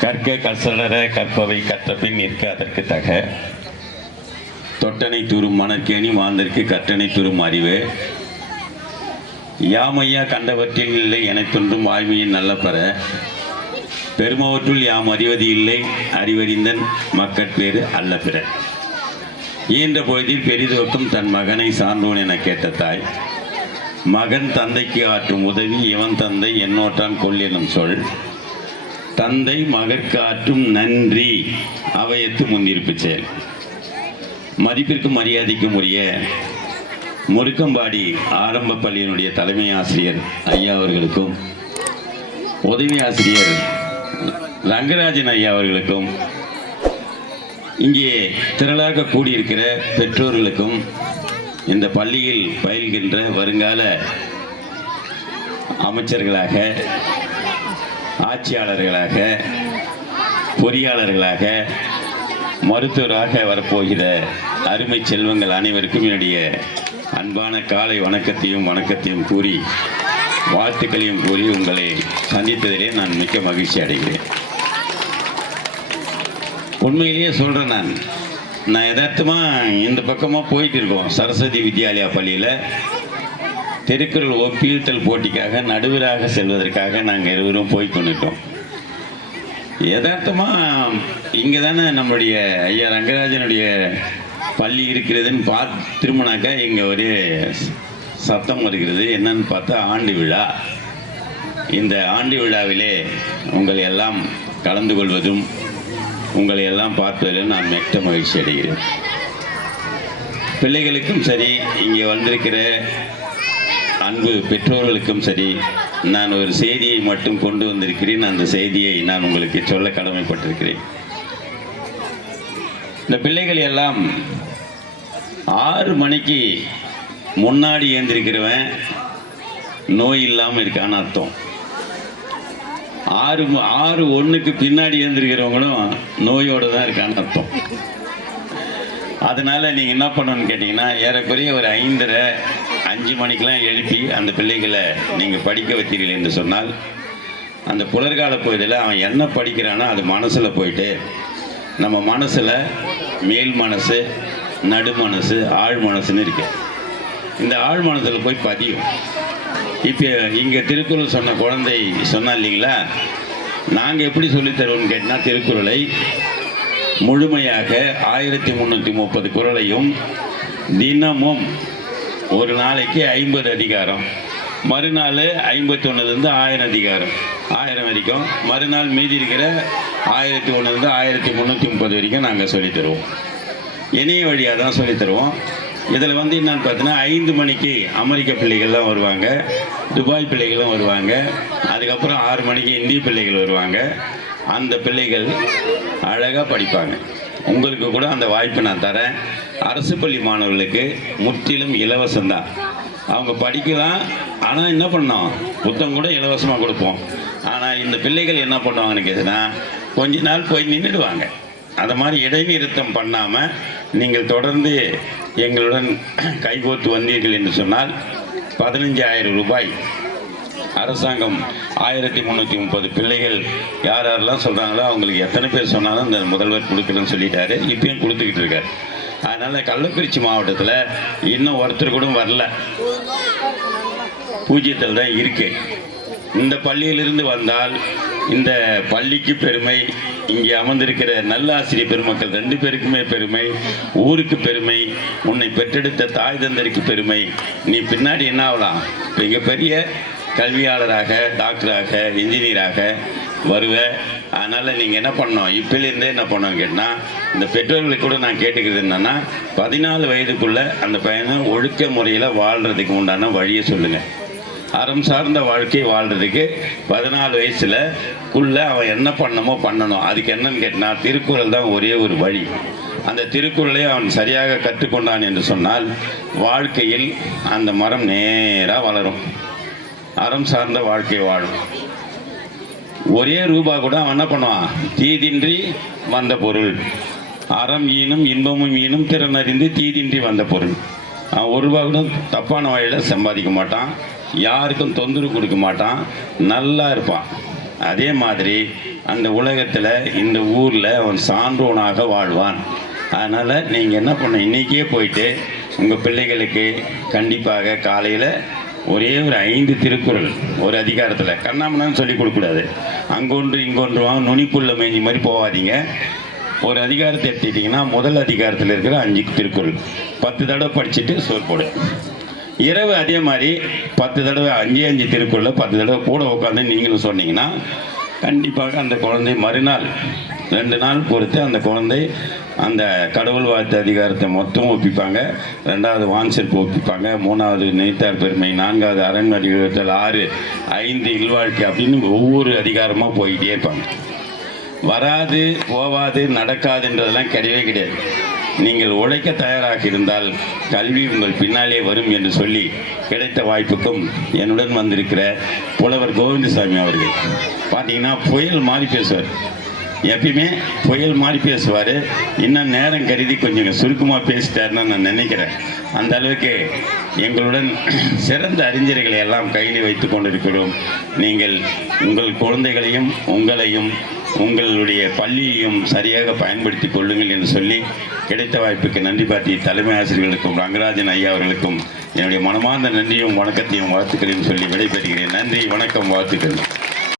கற்க கசலர கற்பவை கற்றபின் நிற்க அதற்கு தக. தொட்டனை தூரும் மணற்கேணி மாந்தற்கு கற்றனை தூரும் அறிவு. யாமையா கண்டவற்றில் இல்லை எனத்தொன்றும் வாய்மையின் நல்ல பெற பெருமவற்றுள் யாம் அறிவது இல்லை அறிவறிந்தன் மக்கட்பேறு அல்ல பிற. இயன்ற பொழுதில் பெரிதோக்கம் தன் மகனை சார்ந்தோன் என கேட்ட தாய். மகன் தந்தைக்கு ஆற்றும் உதவி இவன் தந்தை என்னோட்டான் கொள் எனும் சொல். தந்தை மகற்கு நன்றி. அவையத்து முன்னிருப்பு செயல் மதிப்பிற்கும் மரியாதைக்கும் உரிய முருக்கம்பாடி ஆரம்ப பள்ளியினுடைய தலைமை ஆசிரியர் ஐயா அவர்களுக்கும் உதவி ஆசிரியர் ரங்கராஜன் ஐயா அவர்களுக்கும் இங்கே திரளாக கூடியிருக்கிற பெற்றோர்களுக்கும் இந்த பள்ளியில் பயில்கின்ற வருங்கால அமைச்சர்களாக ஆட்சியாளர்களாக பொறியாளர்களாக மருத்துவராக வரப்போகிற அருமை செல்வங்கள் அனைவருக்கும் என்னுடைய அன்பான காலை வணக்கத்தையும் வணக்கத்தையும் கூறி வாழ்த்துக்களையும் கூறி உங்களை சந்தித்ததிலே நான் மிக்க மகிழ்ச்சி அடைகிறேன். உண்மையிலேயே சொல்கிறேன் நான். நான் யதார்த்தமாக இந்த பக்கமாக போயிட்டு இருக்கோம். சரஸ்வதி வித்யாலயா பள்ளியில். திருக்குறள் ஒப்பீழ்த்தல் போட்டிக்காக நடுவராக செல்வதற்காக நாங்கள் இருவரும் போய் கொண்டுட்டோம். யதார்த்தமாக இங்கே தானே நம்முடைய ஐயா ரங்கராஜனுடைய பள்ளி இருக்கிறதுன்னு பார்த்து திரும்பினாக்கா இங்கே ஒரு சத்தம் வருகிறது. என்னன்னு பார்த்தா ஆண்டு விழா. இந்த ஆண்டு விழாவிலே உங்களை எல்லாம் கலந்து கொள்வதும் உங்களை எல்லாம் பார்ப்பதிலும் நான் மெட்ட மகிழ்ச்சி அடைகிறேன். பிள்ளைகளுக்கும் சரி இங்கே வந்திருக்கிற அன்பு பெற்றோர்களுக்கும் சரி நான் ஒரு செய்தியை மட்டும் கொண்டு வந்திருக்கிறேன். அந்த செய்தியை நான் உங்களுக்கு சொல்ல கடமைப்பட்டிருக்கிறேன். இந்த பிள்ளைகள் எல்லாம் ஆறு மணிக்கு முன்னாடி ஏந்திருக்கிறவன் நோய் இல்லாமல் இருக்கான்னு அர்த்தம். ஆறு ஆறு ஒன்றுக்கு பின்னாடி ஏந்திருக்கிறவங்களும் நோயோடு தான் இருக்கான்னு அர்த்தம். அதனால் நீங்கள் என்ன பண்ணணும்னு கேட்டிங்கன்னா ஏறக்குறைய ஒரு ஐந்தரை அஞ்சு மணிக்கெலாம் எழுப்பி அந்த பிள்ளைகளை நீங்கள் படிக்க வைத்தீர்கள் என்று சொன்னால் அந்த புலர்கால பகுதியில் அவன் என்ன படிக்கிறானோ அது மனசில் போயிட்டு நம்ம மனசில் மேல் மனசு நடு மனசு ஆழ் மனசுன்னு இருக்கு. இந்த ஆழ் மனசில் போய் பதியும். இப்போ இங்கே திருக்குறள் சொன்ன குழந்தை சொன்னா இல்லைங்களா? நாங்கள் எப்படி சொல்லித் தருவோம்னு கேட்டால் திருக்குறளை முழுமையாக ஆயிரத்தி முந்நூற்றி முப்பது குறளையும் தினமும் ஒரு நாளைக்கு ஐம்பது அதிகாரம். மறுநாள் ஐம்பத்தொன்னுலேருந்து ஆயிரம் அதிகாரம். ஆயிரம் வரைக்கும். மறுநாள் மீதி இருக்கிற ஆயிரத்தி ஒன்றுலேருந்து ஆயிரத்தி முந்நூற்றி முப்பது வரைக்கும் நாங்கள் சொல்லித் தருவோம். இணைய வழியாக தான் சொல்லித் தருவோம். இதில் வந்து என்னென்னு பார்த்தீங்கன்னா ஐந்து மணிக்கு அமெரிக்க பிள்ளைகள்லாம் வருவாங்க. துபாய் பிள்ளைகளும் வருவாங்க. அதுக்கப்புறம் ஆறு மணிக்கு இந்திய பிள்ளைகள் வருவாங்க. அந்த பிள்ளைகள் அழகாக படிப்பாங்க. உங்களுக்கு கூட அந்த வாய்ப்பு நான் தரேன். அரசு பள்ளி மாணவர்களுக்கு முற்றிலும் இலவசம்தான். அவங்க படிக்கலாம் ஆனால் என்ன பண்ணோம் புத்தகம் கூட இலவசமாக கொடுப்போம். ஆனால் இந்த பிள்ளைகள் என்ன பண்ணுவாங்கன்னு கேட்டுனா கொஞ்ச நாள் போய் நின்றுடுவாங்க அதை மாதிரி இடைநிறுத்தம் பண்ணாமல் நீங்கள் தொடர்ந்து எங்களுடன் கைகோத்து வந்தீர்கள் என்று சொன்னால் பதினஞ்சாயிரம் ரூபாய் அரசாங்கம் ஆயிரத்தி முந்நூற்றி முப்பது பிள்ளைகள் யார் யாரெல்லாம் சொல்கிறாங்களோ அவங்களுக்கு எத்தனை பேர் சொன்னாலும் அந்த முதல்வர் கொடுக்குறேன்னு சொல்லிட்டாரு. இப்பயும் கொடுத்துக்கிட்டு இருக்கார். அதனால் கள்ளக்குறிச்சி மாவட்டத்தில் இன்னும் ஒருத்தர் கூட வரல. பூஜ்ஜியத்தில் தான் இருக்கு. இந்த பள்ளியிலிருந்து வந்தால் இந்த பள்ளிக்கு பெருமை இங்கே அமர்ந்திருக்கிற நல்ல ஆசிரியர் பெருமக்கள் ரெண்டு பேருக்குமே பெருமை ஊருக்கு பெருமை உன்னை பெற்றெடுத்த தாய் தந்தருக்கு பெருமை. நீ பின்னாடி என்ன ஆகலாம்? மிகப்பெரிய கல்வியாளராக டாக்டராக இன்ஜினியராக வருவ. அதனால் நீங்கள் என்ன பண்ணோம் இப்போலேருந்தே என்ன பண்ணோம் கேட்டால் இந்த பெற்றோர்களுக்கு கூட நான் கேட்டுக்கிறது என்னென்னா பதினாலு வயதுக்குள்ளே அந்த பையனை ஒழுக்க முறையில் வாழ்கிறதுக்கு உண்டான வழியை சொல்லுங்கள் அறம் சார்ந்த வாழ்க்கை வாழ்கிறதுக்கு பதினாலு வயசில் குள்ள அவன் என்ன பண்ணணுமோ பண்ணணும். அதுக்கு என்னன்னு கேட்டினா திருக்குறள் தான் ஒரே ஒரு வழி. அந்த திருக்குறளை அவன் சரியாக கற்றுக்கொண்டான் என்று சொன்னால் வாழ்க்கையில் அந்த மரம் நேராக வளரும். அறம் சார்ந்த வாழ்க்கை வாழும். ஒரே ரூபா கூட அவன் என்ன பண்ணுவான்? தீதின்றி வந்த பொருள். அறம் ஈனும் இன்பமும் ஈனும் திறனறிந்து தீதின்றி வந்த பொருள். அவன் ஒரு ரூபா கூட தப்பான வழியில் சம்பாதிக்க மாட்டான். யாருக்கும் தொந்தரவு கொடுக்க மாட்டான். நல்லா இருப்பான். அதே மாதிரி அந்த உலகத்தில் இந்த ஊரில் அவன் சான்றோனாக வாழ்வான். அதனால் நீங்கள் என்ன பண்ண இன்றைக்கே போயிட்டு உங்கள் பிள்ளைகளுக்கு கண்டிப்பாக காலையில் ஒரே ஒரு ஐந்து திருக்குறள் ஒரு அதிகாரத்தில். கண்ணாமண்ணான்னு சொல்லிக் கொடுக்கக்கூடாது. அங்கொன்று இங்கொன்று வாங்க நுனிப்புள்ள மேஞ்சி மாதிரி போகாதீங்க. ஒரு அதிகாரத்தை எடுத்துக்கிட்டிங்கன்னா முதல் அதிகாரத்தில் இருக்கிற அஞ்சு திருக்குறள். பத்து தடவை படிச்சுட்டு சோர் போடு. இரவு அதே மாதிரி பத்து தடவை அஞ்சே அஞ்சு திருக்குறளை பத்து தடவை கூட உட்காந்து நீங்களும் சொன்னீங்கன்னா கண்டிப்பாக அந்த குழந்தை மறுநாள் ரெண்டு நாள் பொறுத்து அந்த குழந்தை அந்த கடவுள் வாழ்த்து அதிகாரத்தை மொத்தம் ஒப்பிப்பாங்க. ரெண்டாவது வான்செருப்பு ஒப்பிப்பாங்க. மூணாவது நெய்த்தார் பெருமை. நான்காவது அரண்மனை ஆறு ஐந்து இல்வாழ்க்கை அப்படின்னு ஒவ்வொரு அதிகாரமாக போய்கிட்டே இருப்பாங்க. வராது போவாது நடக்காதுன்றதெல்லாம் கிடையவே கிடையாது. நீங்கள் உழைக்க தயாராக இருந்தால் கல்வி உங்கள் பின்னாலே வரும் என்று சொல்லி கிடைத்த வாய்ப்புக்கும் என்னுடன் வந்திருக்கிற புலவர் கோவிந்தசாமி அவர்கள். பார்த்தீங்கன்னா புயல் மாறி பேசுவார். எப்பயுமே புயல் மாதிரி பேசுவார். இன்னும் நேரம் கருதி கொஞ்சம் சுருக்கமாக பேசிட்டாருன்னு நான் நினைக்கிறேன். அந்த அளவுக்கு எங்களுடன் சிறந்த அறிஞர்களை எல்லாம் கையில் வைத்து கொண்டிருக்கிறோம். நீங்கள் உங்கள் குழந்தைகளையும் உங்களையும் உங்களுடைய பள்ளியையும் சரியாக பயன்படுத்தி கொள்ளுங்கள் என்று சொல்லி கிடைத்த வாய்ப்புக்கு நன்றி பாட்டி தலைமை ஆசிரியர்களுக்கும் ரங்கராஜன் ஐயா அவர்களுக்கும் என்னுடைய மனமார்ந்த நன்றியும் வணக்கத்தையும் வாழ்த்துக்களையும் சொல்லி விடைபெறுகிறேன். நன்றி வணக்கம் வாழ்த்துக்கள்.